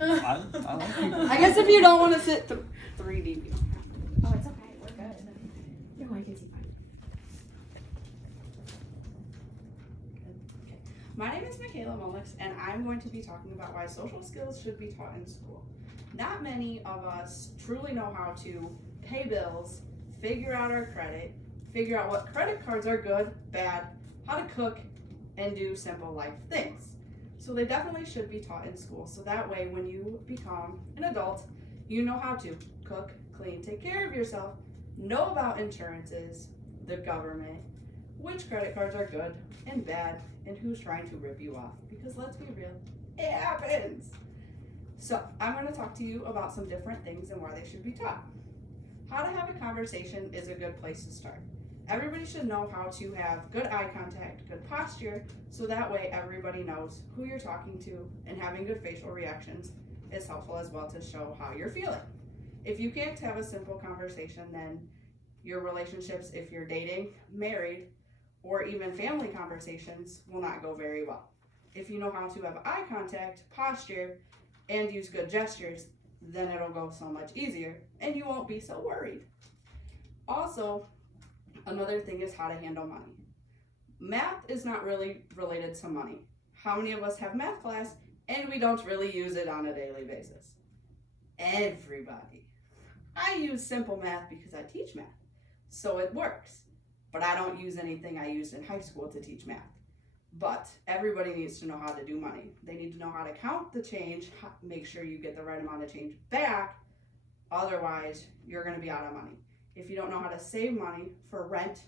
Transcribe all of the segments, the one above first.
I like people. I guess if you don't want to sit 3 deep. Oh, it's okay. We're good. You're going to see fine. Okay. My name is Michaela Mulix, and I'm going to be talking about why social skills should be taught in school. Not many of us truly know how to pay bills, figure out our credit, figure out what credit cards are good, bad, how to cook, and do simple life things. So they definitely should be taught in school, so that way when you become an adult, you know how to cook, clean, take care of yourself, know about insurances, the government, which credit cards are good and bad, and who's trying to rip you off. Because let's be real, it happens. So I'm going to talk to you about some different things and why they should be taught. How to have a conversation is a good place to start. Everybody should know how to have good eye contact, good posture, so that way everybody knows who you're talking to, and having good facial reactions is helpful as well to show how you're feeling. If you can't have a simple conversation, then your relationships, if you're dating, married, or even family conversations will not go very well. If you know how to have eye contact, posture, and use good gestures, then it'll go so much easier and you won't be so worried. Also, another thing is how to handle money. Math is not really related to money. How many of us have math class and we don't really use it on a daily basis? Everybody. I use simple math because I teach math, so it works. But I don't use anything I used in high school to teach math. But everybody needs to know how to do money. They need to know how to count the change, make sure you get the right amount of change back, otherwise you're going to be out of money. If you don't know how to save money for rent,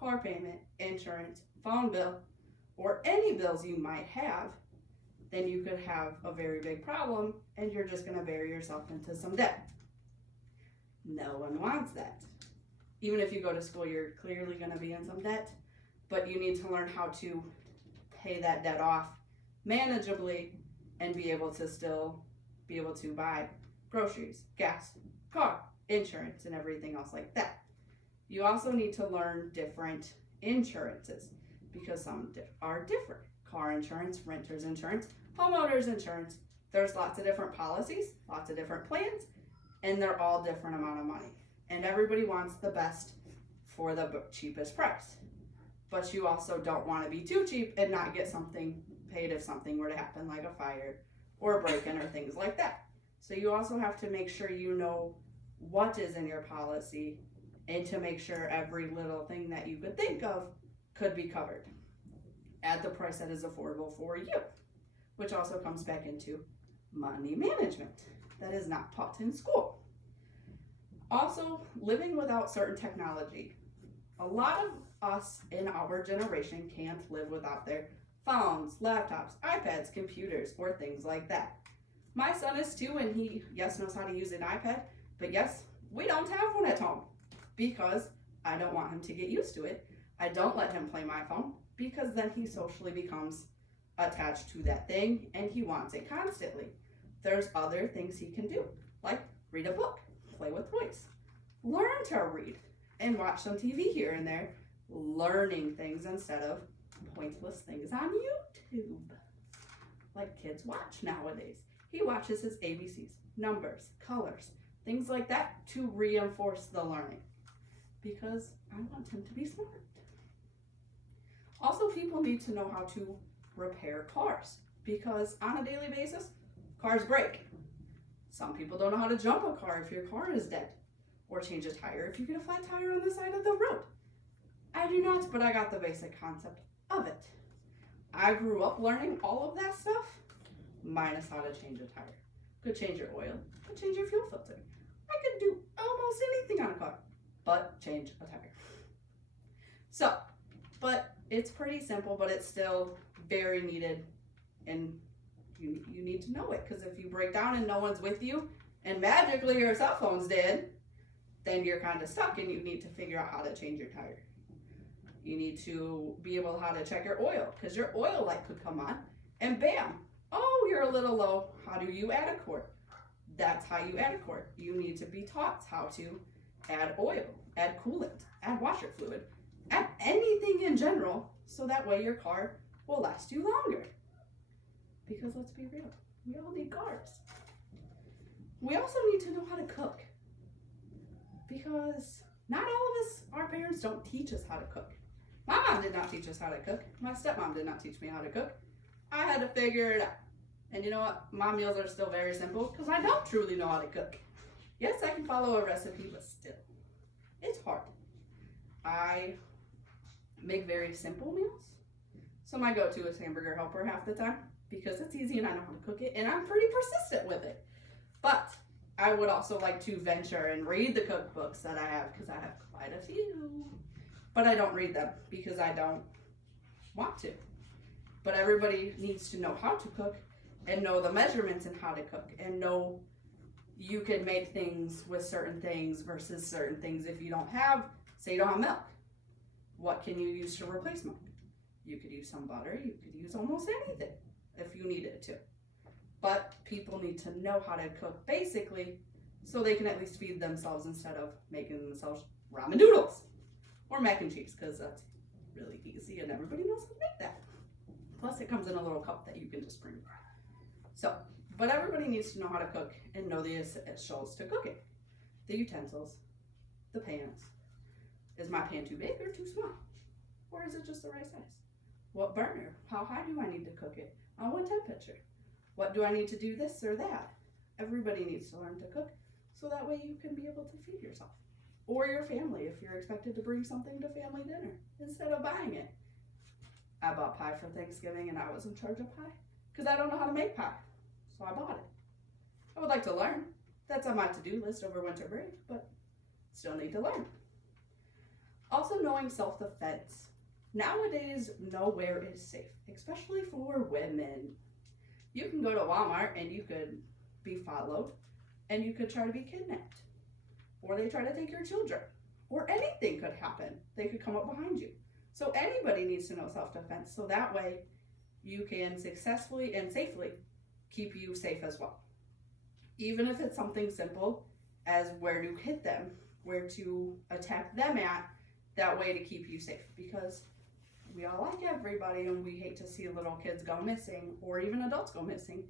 car payment, insurance, phone bill, or any bills you might have, then you could have a very big problem and you're just going to bury yourself into some debt. No one wants that. Even if you go to school, you're clearly going to be in some debt, but you need to learn how to pay that debt off manageably and be able to still be able to buy groceries, gas, car, insurance, and everything else like that. You also need to learn different insurances because some are different. Car insurance, renter's insurance, homeowner's insurance. There's lots of different policies, lots of different plans, and they're all different amount of money. And everybody wants the best for the cheapest price. But you also don't want to be too cheap and not get something paid if something were to happen, like a fire or a break-in or things like that. So you also have to make sure you know what is in your policy and to make sure every little thing that you could think of could be covered at the price that is affordable for you, which also comes back into money management that is not taught in school. Also, living without certain technology. A lot of us in our generation can't live without their phones, laptops, iPads, computers, or things like that. My son is 2 and he, yes, knows how to use an iPad, but yes, we don't have one at home because I don't want him to get used to it. I don't let him play my phone because then he socially becomes attached to that thing and he wants it constantly. There's other things he can do, like read a book, play with toys, learn to read, and watch some TV here and there, learning things instead of pointless things on YouTube, like kids watch nowadays. He watches his ABCs, numbers, colors, things like that to reinforce the learning because I want him to be smart. Also, people need to know how to repair cars because on a daily basis, cars break. Some people don't know how to jump a car if your car is dead, or change a tire if you get a flat tire on the side of the road. I do not, but I got the basic concept of it. I grew up learning all of that stuff, minus how to change a tire. Could change your oil, could change your fuel filter. I could do almost anything on a car, but change a tire. So, but it's pretty simple, but it's still very needed, and you need to know it, because if you break down and no one's with you, and magically your cell phone's dead, then you're kind of stuck and you need to figure out how to change your tire. You need to be able how to check your oil, because your oil light could come on and bam, oh, you're a little low. How do you add a quart? That's how you add a quart. You need to be taught how to add oil, add coolant, add washer fluid, add anything in general, so that way your car will last you longer. Because let's be real, we all need cars. We also need to know how to cook, because not all of us, our parents don't teach us how to cook. My mom did not teach us how to cook. My stepmom did not teach me how to cook. I had to figure it out. And you know what? My meals are still very simple because I don't truly know how to cook. Yes, I can follow a recipe, but still, it's hard. I make very simple meals. So my go-to is hamburger helper half the time because it's easy and I know how to cook it and I'm pretty persistent with it. But I would also like to venture and read the cookbooks that I have because I have quite a few. But I don't read them because I don't want to. But everybody needs to know how to cook and know the measurements and how to cook and know you can make things with certain things versus certain things if you don't have, say you don't have milk. What can you use to replace milk? You could use some butter, you could use almost anything if you needed to. But people need to know how to cook basically so they can at least feed themselves instead of making themselves ramen noodles or mac and cheese because that's really easy and everybody knows how to make that. Plus it comes in a little cup that you can just bring. So, but everybody needs to know how to cook and know the essentials to cook it. The utensils, the pans. Is my pan too big or too small? Or is it just the right size? What burner? How high do I need to cook it? On what temperature? What do I need to do this or that? Everybody needs to learn to cook so that way you can be able to feed yourself. Or your family if you're expected to bring something to family dinner instead of buying it. I bought pie for Thanksgiving and I was in charge of pie because I don't know how to make pie. So I bought it. I would like to learn. That's on my to-do list over winter break, but still need to learn. Also knowing self-defense. Nowadays, nowhere is safe, especially for women. You can go to Walmart and you could be followed and you could try to be kidnapped. Or they try to take your children. Or anything could happen. They could come up behind you. So anybody needs to know self-defense so that way you can successfully and safely keep you safe as well. Even if it's something simple as where to hit them, where to attack them at, that way to keep you safe. Because we all like everybody and we hate to see little kids go missing or even adults go missing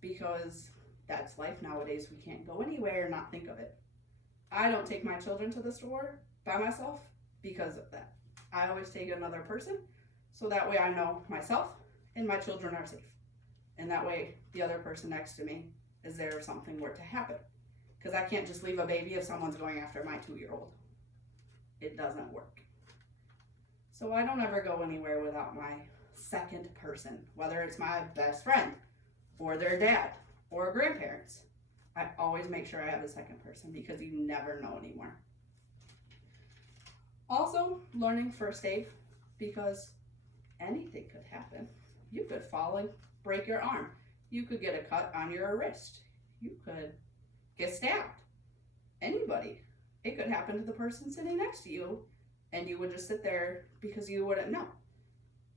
because that's life nowadays. We can't go anywhere and not think of it. I don't take my children to the store by myself because of that. I always take another person so that way I know myself and my children are safe. And that way the other person next to me is there if something were to happen. Because I can't just leave a baby if someone's going after my 2-year-old. It doesn't work. So I don't ever go anywhere without my second person, whether it's my best friend or their dad or grandparents. I always make sure I have a second person because you never know anymore. Also, learning first aid because anything could happen. You could fall and break your arm. You could get a cut on your wrist. You could get stabbed. Anybody. It could happen to the person sitting next to you and you would just sit there because you wouldn't know.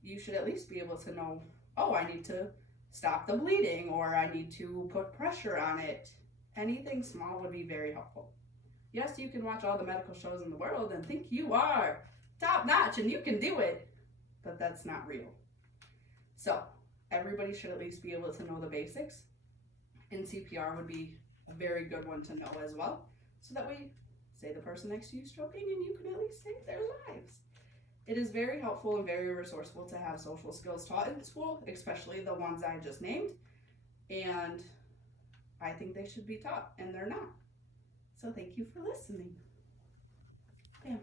You should at least be able to know, oh, I need to stop the bleeding or I need to put pressure on it. Anything small would be very helpful. Yes, you can watch all the medical shows in the world and think you are top notch and you can do it, but that's not real. So everybody should at least be able to know the basics, and CPR would be a very good one to know as well, so that way, say the person next to you is stroking and you can at least save their lives. It is very helpful and very resourceful to have social skills taught in school, especially the ones I just named, and I think they should be taught, and they're not. So thank you for listening. Bam.